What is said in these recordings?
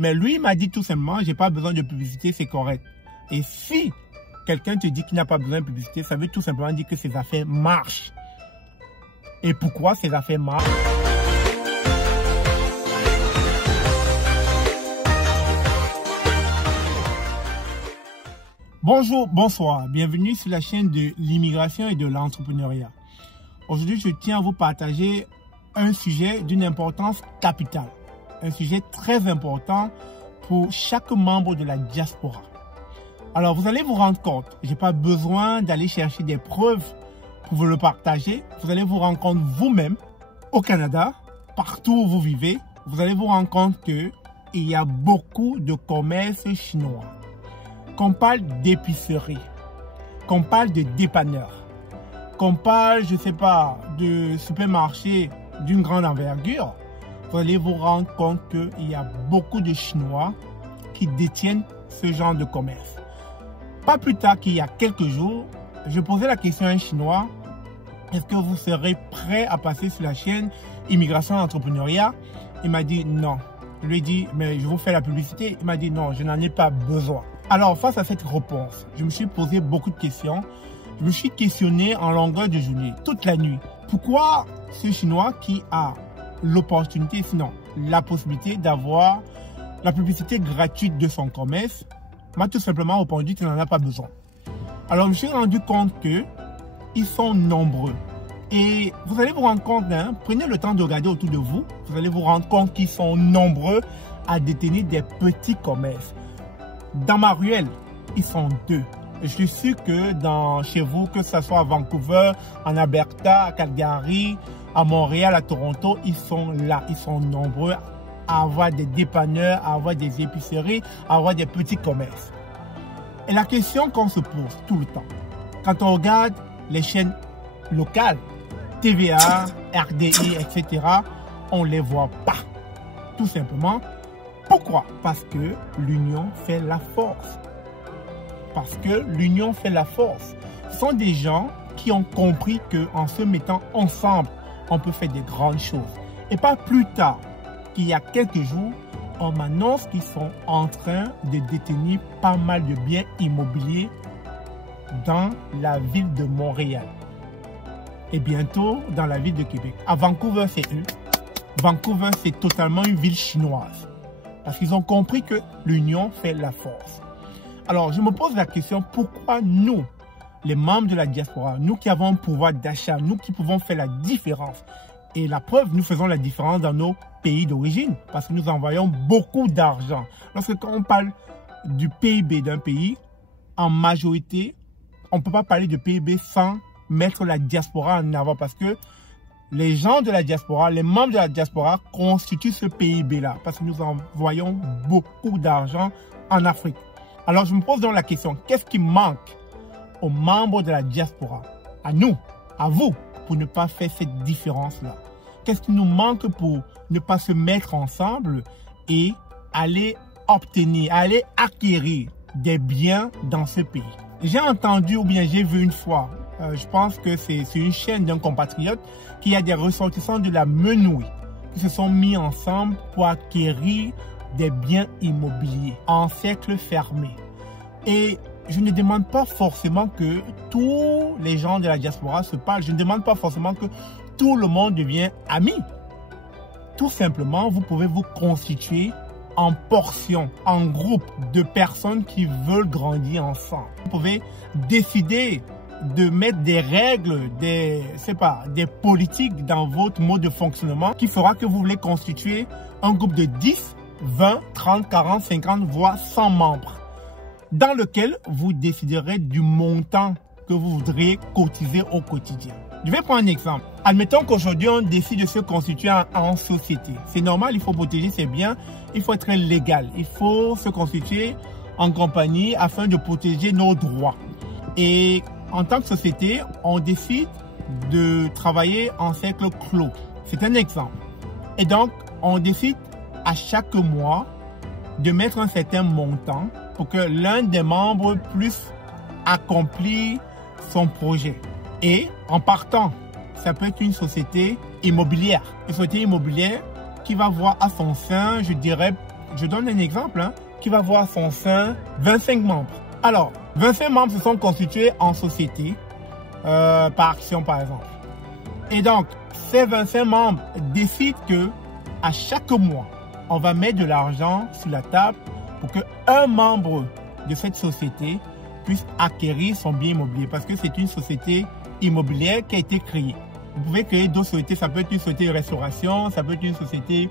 Mais lui, il m'a dit tout simplement, j'ai pas besoin de publicité, c'est correct. Et si quelqu'un te dit qu'il n'a pas besoin de publicité, ça veut tout simplement dire que ses affaires marchent. Et pourquoi ces affaires marchent? Bonjour, bonsoir, bienvenue sur la chaîne de l'immigration et de l'entrepreneuriat. Aujourd'hui, je tiens à vous partager un sujet d'une importance capitale. Un sujet très important pour chaque membre de la diaspora. Alors, vous allez vous rendre compte, je n'ai pas besoin d'aller chercher des preuves pour vous le partager. Vous allez vous rendre compte vous-même, au Canada, partout où vous vivez, vous allez vous rendre compte qu'il y a beaucoup de commerces chinois. Qu'on parle d'épicerie, qu'on parle de dépanneur, qu'on parle, je ne sais pas, de supermarché d'une grande envergure, vous allez vous rendre compte qu'il y a beaucoup de Chinois qui détiennent ce genre de commerce. Pas plus tard qu'il y a quelques jours, je posais la question à un Chinois, est-ce que vous serez prêt à passer sur la chaîne Immigration et Entrepreneuriat? Il m'a dit non. Je lui ai dit, mais je vous fais la publicité. Il m'a dit non, je n'en ai pas besoin. Alors, face à cette réponse, je me suis posé beaucoup de questions. Je me suis questionné en longueur de journée, toute la nuit. Pourquoi ce Chinois qui a l'opportunité, sinon la possibilité d'avoir la publicité gratuite de son commerce, m'a tout simplement répondu qu'il n'en a pas besoin. Alors, je me suis rendu compte qu'ils sont nombreux. Et vous allez vous rendre compte, prenez le temps de regarder autour de vous, vous allez vous rendre compte qu'ils sont nombreux à détenir des petits commerces. Dans ma ruelle, ils sont 2. Je suis sûr que chez vous, que ce soit à Vancouver, en Alberta, à Calgary, à Montréal, à Toronto, ils sont là. Ils sont nombreux à avoir des dépanneurs, à avoir des épiceries, à avoir des petits commerces. Et la question qu'on se pose tout le temps, quand on regarde les chaînes locales, TVA, RDI, etc., on ne les voit pas. Tout simplement. Pourquoi? Parce que l'union fait la force. Parce que l'union fait la force. Ce sont des gens qui ont compris qu'en se mettant ensemble, on peut faire des grandes choses. Et pas plus tard qu'il y a quelques jours, on m'annonce qu'ils sont en train de détenir pas mal de biens immobiliers dans la ville de Montréal. Et bientôt dans la ville de Québec. À Vancouver, c'est eux. Vancouver, c'est totalement une ville chinoise. Parce qu'ils ont compris que l'union fait la force. Alors, je me pose la question, pourquoi nous, les membres de la diaspora, nous qui avons un pouvoir d'achat, nous qui pouvons faire la différence, et la preuve, nous faisons la différence dans nos pays d'origine, parce que nous envoyons beaucoup d'argent. Lorsque quand on parle du PIB d'un pays, en majorité, on ne peut pas parler de PIB sans mettre la diaspora en avant, parce que les gens de la diaspora, les membres de la diaspora constituent ce PIB-là parce que nous envoyons beaucoup d'argent en Afrique. Alors, je me pose donc la question, qu'est-ce qui manque aux membres de la diaspora, à nous, à vous, pour ne pas faire cette différence-là? Qu'est-ce qui nous manque pour ne pas se mettre ensemble et aller obtenir, aller acquérir des biens dans ce pays? J'ai entendu ou bien j'ai vu une fois, je pense que c'est une chaîne d'un compatriote, qu'il y a des ressortissants de la Menouille qui se sont mis ensemble pour acquérir des biens immobiliers en cercle fermé. Et je ne demande pas forcément que tous les gens de la diaspora se parlent. Je ne demande pas forcément que tout le monde devienne ami. Tout simplement, vous pouvez vous constituer en portions, en groupes de personnes qui veulent grandir ensemble. Vous pouvez décider de mettre des règles, des politiques dans votre mode de fonctionnement qui fera que vous voulez constituer un groupe de 10, 20, 30, 40, 50, voire 100 membres dans lequel vous déciderez du montant que vous voudriez cotiser au quotidien. Je vais prendre un exemple. Admettons qu'aujourd'hui, on décide de se constituer en société. C'est normal, il faut protéger ses biens, il faut être légal. Il faut se constituer en compagnie afin de protéger nos droits. Et en tant que société, on décide de travailler en cercle clos. C'est un exemple. Et donc, on décide à chaque mois de mettre un certain montant pour que l'un des membres puisse accomplir son projet. Et en partant, ça peut être une société immobilière. Une société immobilière qui va voir à son sein, je dirais, je donne un exemple, qui va avoir son sein 25 membres. Alors, 25 membres se sont constitués en société, par action par exemple. Et donc, ces 25 membres décident que à chaque mois, on va mettre de l'argent sur la table pour qu'un membre de cette société puisse acquérir son bien immobilier. Parce que c'est une société immobilière qui a été créée. Vous pouvez créer d'autres sociétés, ça peut être une société de restauration, ça peut être une société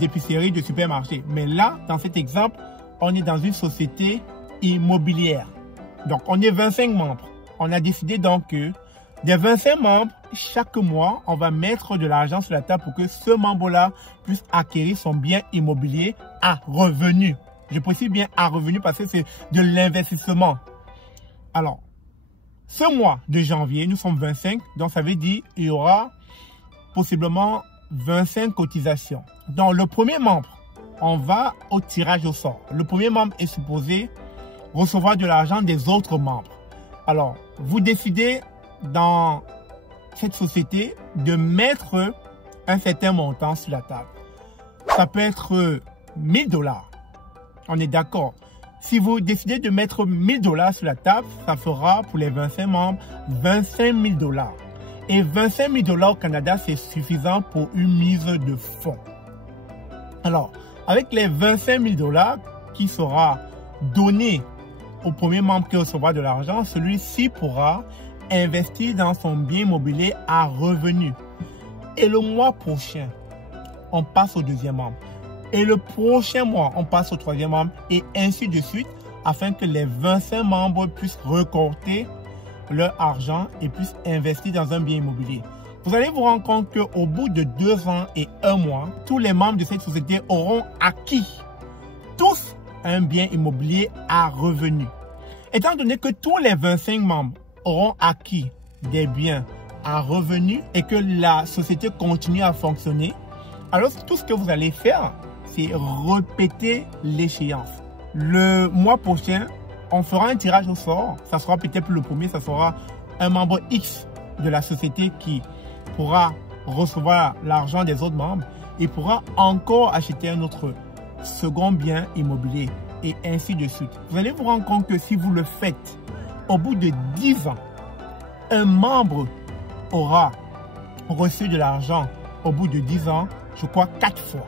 d'épicerie, de supermarché. Mais là, dans cet exemple, on est dans une société immobilière. Donc, on est 25 membres. On a décidé donc que des 25 membres, chaque mois, on va mettre de l'argent sur la table pour que ce membre-là puisse acquérir son bien immobilier à revenu. Je précise bien à revenu parce que c'est de l'investissement. Alors, ce mois de janvier, nous sommes 25, donc ça veut dire qu'il y aura possiblement 25 cotisations. Donc, le premier membre, on va au tirage au sort. Le premier membre est supposé recevoir de l'argent des autres membres. Alors, vous décidez dans cette société de mettre un certain montant sur la table. Ça peut être 1000 $. On est d'accord. Si vous décidez de mettre 1000 $ sur la table, ça fera pour les 25 membres 25 000 $. Et 25 000 $ au Canada, c'est suffisant pour une mise de fonds. Alors, avec les 25 000 $ qui sera donné au premier membre qui recevra de l'argent, celui-ci pourra investir dans son bien immobilier à revenu. Et le mois prochain, on passe au deuxième membre. Et le prochain mois, on passe au troisième membre et ainsi de suite afin que les 25 membres puissent récolter leur argent et puissent investir dans un bien immobilier. Vous allez vous rendre compte qu'au bout de 2 ans et 1 mois, tous les membres de cette société auront acquis tous un bien immobilier à revenu. Étant donné que tous les 25 membres auront acquis des biens à revenu et que la société continue à fonctionner, alors tout ce que vous allez faire, c'est répéter l'échéance. Le mois prochain, on fera un tirage au sort. Ça sera peut-être le premier, ça sera un membre X de la société qui pourra recevoir l'argent des autres membres et pourra encore acheter un autre second bien immobilier et ainsi de suite. Vous allez vous rendre compte que si vous le faites, au bout de 10 ans, un membre aura reçu de l'argent au bout de 10 ans, je crois 4 fois.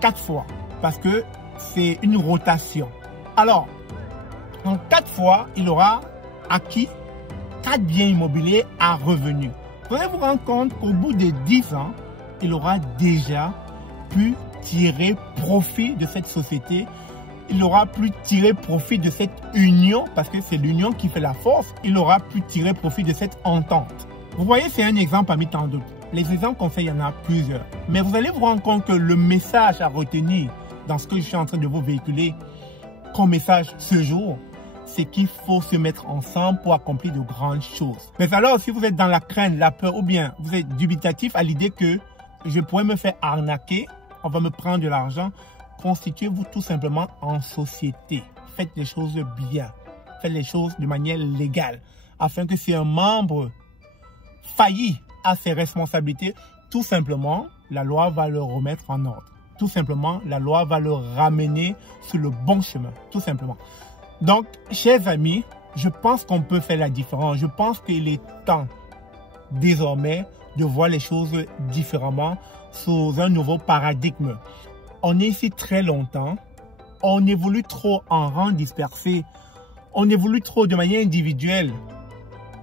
4 fois, parce que c'est une rotation. Alors, en 4 fois, il aura acquis 4 biens immobiliers à revenu. Vous allez vous rendre compte qu'au bout de 10 ans, il aura déjà pu tirer profit de cette société. Il aura pu tirer profit de cette union, parce que c'est l'union qui fait la force. Il aura pu tirer profit de cette entente. Vous voyez, c'est un exemple parmi tant d'autres. Les exemples qu'on fait, il y en a plusieurs. Mais vous allez vous rendre compte que le message à retenir dans ce que je suis en train de vous véhiculer comme message ce jour, c'est qu'il faut se mettre ensemble pour accomplir de grandes choses. Mais alors, si vous êtes dans la crainte, la peur, ou bien vous êtes dubitatif à l'idée que je pourrais me faire arnaquer, on va me prendre de l'argent, constituez-vous tout simplement en société. Faites les choses bien. Faites les choses de manière légale. Afin que si un membre faillit à ses responsabilités, tout simplement, la loi va le remettre en ordre. Tout simplement, la loi va le ramener sur le bon chemin. Tout simplement. Donc, chers amis, je pense qu'on peut faire la différence. Je pense qu'il est temps, désormais, de voir les choses différemment sous un nouveau paradigme. On est ici très longtemps. On évolue trop en rang dispersé. On évolue trop de manière individuelle.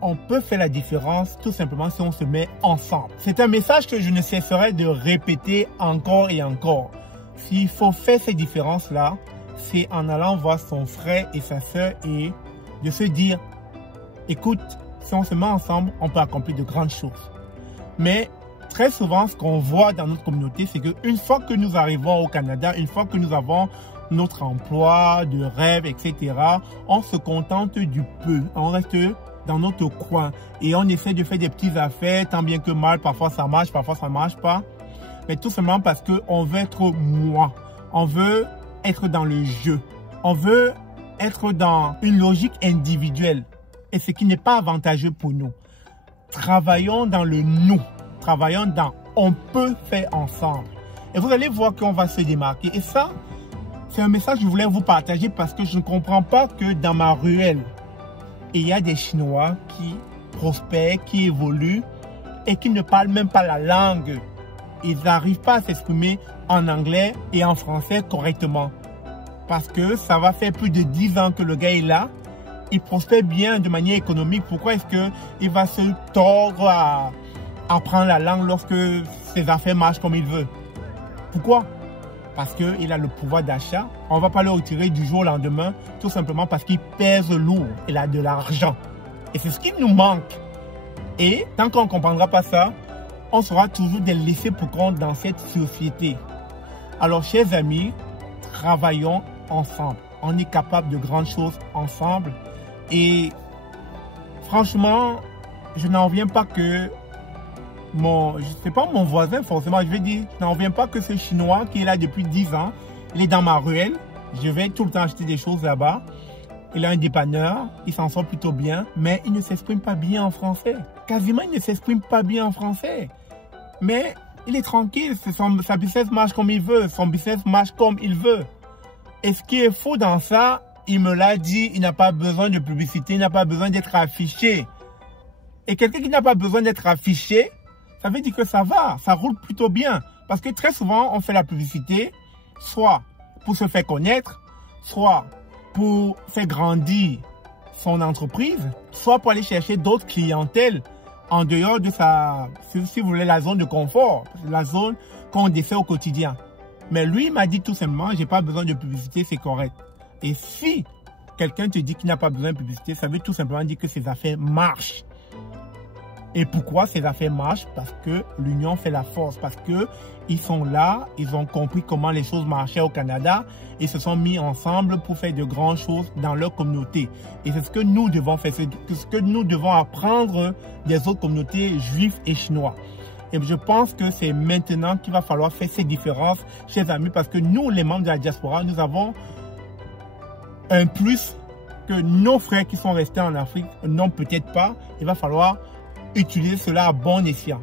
On peut faire la différence tout simplement si on se met ensemble. C'est un message que je ne cesserai de répéter encore et encore. S'il faut faire ces différences-là, c'est en allant voir son frère et sa sœur et de se dire, écoute, si on se met ensemble, on peut accomplir de grandes choses. Mais très souvent, ce qu'on voit dans notre communauté, c'est qu'une fois que nous arrivons au Canada, une fois que nous avons notre emploi de rêve, etc., on se contente du peu. On reste dans notre coin et on essaie de faire des petites affaires, tant bien que mal. Parfois ça marche, parfois ça marche pas. Mais tout simplement parce qu'on veut être moi. On veut être dans le jeu. On veut être dans une logique individuelle. Et ce qui n'est pas avantageux pour nous. Travaillons dans le nous. Travaillons dans on peut faire ensemble. Et vous allez voir qu'on va se démarquer. Et ça, c'est un message que je voulais vous partager parce que je ne comprends pas que dans ma ruelle, il y a des Chinois qui prospèrent, qui évoluent et qui ne parlent même pas la langue. Ils n'arrivent pas à s'exprimer en anglais et en français correctement. Parce que ça va faire plus de 10 ans que le gars est là. Il prospère bien de manière économique. Pourquoi est-ce qu'il va se tordre à apprendre la langue lorsque ses affaires marchent comme il veut? Pourquoi? Parce qu'il a le pouvoir d'achat. On ne va pas le retirer du jour au lendemain, tout simplement parce qu'il pèse lourd. Il a de l'argent. Et c'est ce qui nous manque. Et tant qu'on ne comprendra pas ça, on sera toujours des laissés pour compte dans cette société. Alors, chers amis, travaillons ensemble. On est capable de grandes choses ensemble. Et franchement, je n'en reviens pas que c'est pas mon voisin forcément, je vais dire, je n'en reviens pas que ce Chinois qui est là depuis 10 ans, il est dans ma ruelle, je vais tout le temps acheter des choses là-bas. Il a un dépanneur, il s'en sort plutôt bien, mais il ne s'exprime pas bien en français. Quasiment, il ne s'exprime pas bien en français. Mais il est tranquille, sa business marche comme il veut, son business marche comme il veut. Et ce qui est faux dans ça, il me l'a dit, il n'a pas besoin de publicité, il n'a pas besoin d'être affiché. Et quelqu'un qui n'a pas besoin d'être affiché, ça veut dire que ça va, ça roule plutôt bien. Parce que très souvent, on fait la publicité, soit pour se faire connaître, soit pour faire grandir son entreprise, soit pour aller chercher d'autres clientèles en dehors de sa, si vous voulez, la zone de confort, la zone qu'on dessert au quotidien. Mais lui, il m'a dit tout simplement, j'ai pas besoin de publicité, c'est correct. Et si quelqu'un te dit qu'il n'a pas besoin de publicité, ça veut tout simplement dire que ses affaires marchent. Et pourquoi ces affaires marchent? Parce que l'union fait la force, parce que ils sont là, ils ont compris comment les choses marchaient au Canada et se sont mis ensemble pour faire de grandes choses dans leur communauté. Et c'est ce que nous devons faire, c'est ce que nous devons apprendre des autres communautés juives et chinois. Et je pense que c'est maintenant qu'il va falloir faire ces différences, chers amis, parce que nous, les membres de la diaspora, nous avons un plus que nos frères qui sont restés en Afrique n'ont peut-être pas. Il va falloir utiliser cela à bon escient.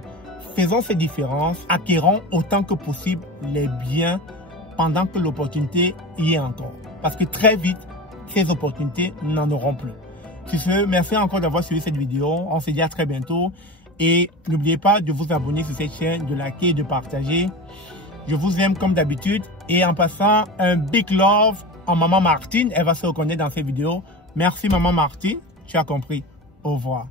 Faisons ces différences, acquérons autant que possible les biens pendant que l'opportunité y est encore. Parce que très vite, ces opportunités n'en auront plus. Sur ce, merci encore d'avoir suivi cette vidéo. On se dit à très bientôt. Et n'oubliez pas de vous abonner sur cette chaîne, de liker et de partager. Je vous aime comme d'habitude. Et en passant, un big love à Maman Martine. Elle va se reconnaître dans cette vidéo. Merci Maman Martine. Tu as compris. Au revoir.